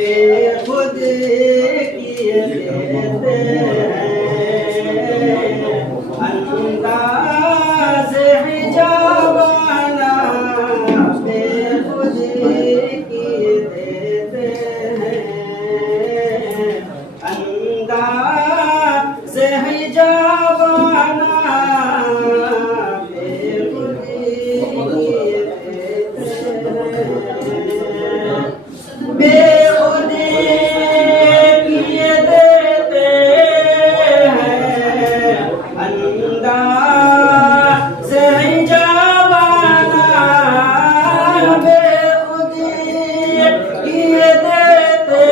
बेखुद किए देते हैं अंदाज़ हिजाबाना बेखुद किए देते हैं अंदाज़ हिजाबाना बेखुद किए देते हैं बेखुद किए देते हैं अंदाज़ हिजाबाना बेखुद किए देते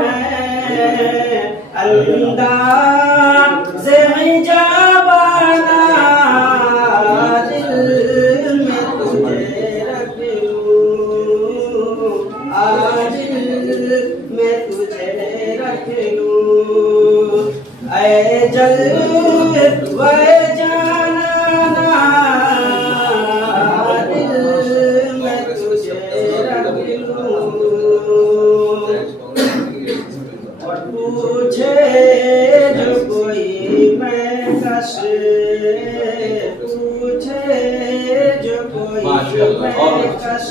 हैं अंदाज़ हिजाबाना दिल में तुझे रख लूं आज दिल में तुझे रख लूं ऐ जल वे जाना दिल में तुझे रख लूं और पूछे जो कोई मैं कश पूछे जो कोई मैं कश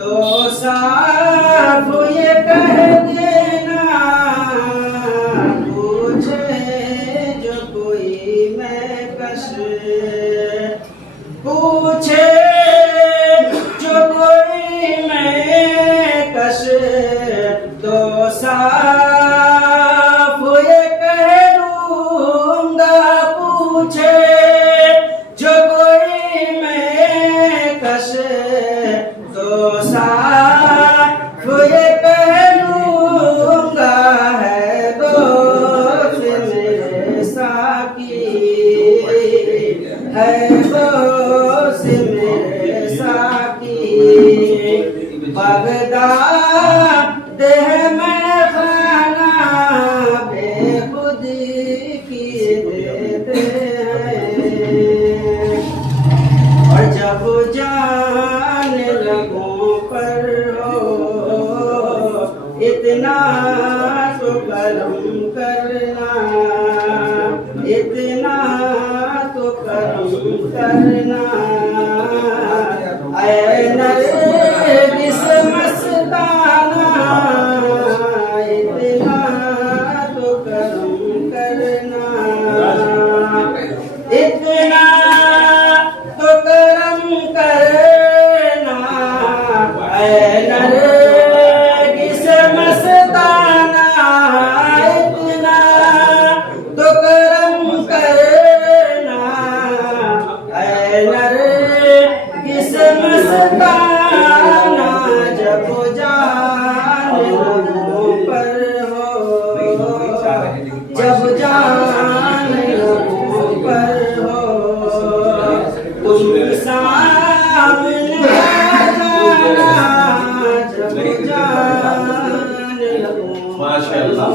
तो साफ ये कह देना पूछे जो कोई मैं कश पूछे जो कोई मैं कश तो साफ ये कह दूंगा पूछे जो कोई मैं कश तो साफ ये कह लूंगा है दोस्त मेरे साकी है दोस्त मेरे साकी बगदाद है मैं खाना बेखुद किए देते हैं और जब जान लगों पर हो इतना तो करम करना इतना तो करम करना ऐ नरगिस मस्ताना इतना तो करम करना इतना तो करम करना ऐ नरगिस मस्ताना इतना तो करम करना ऐ नरगिस मस्ताना जब जान लोगों पर हो जब जान लोगों पर हो तुम सामने आ जाना जब जान लोगों माशाअल्लाह।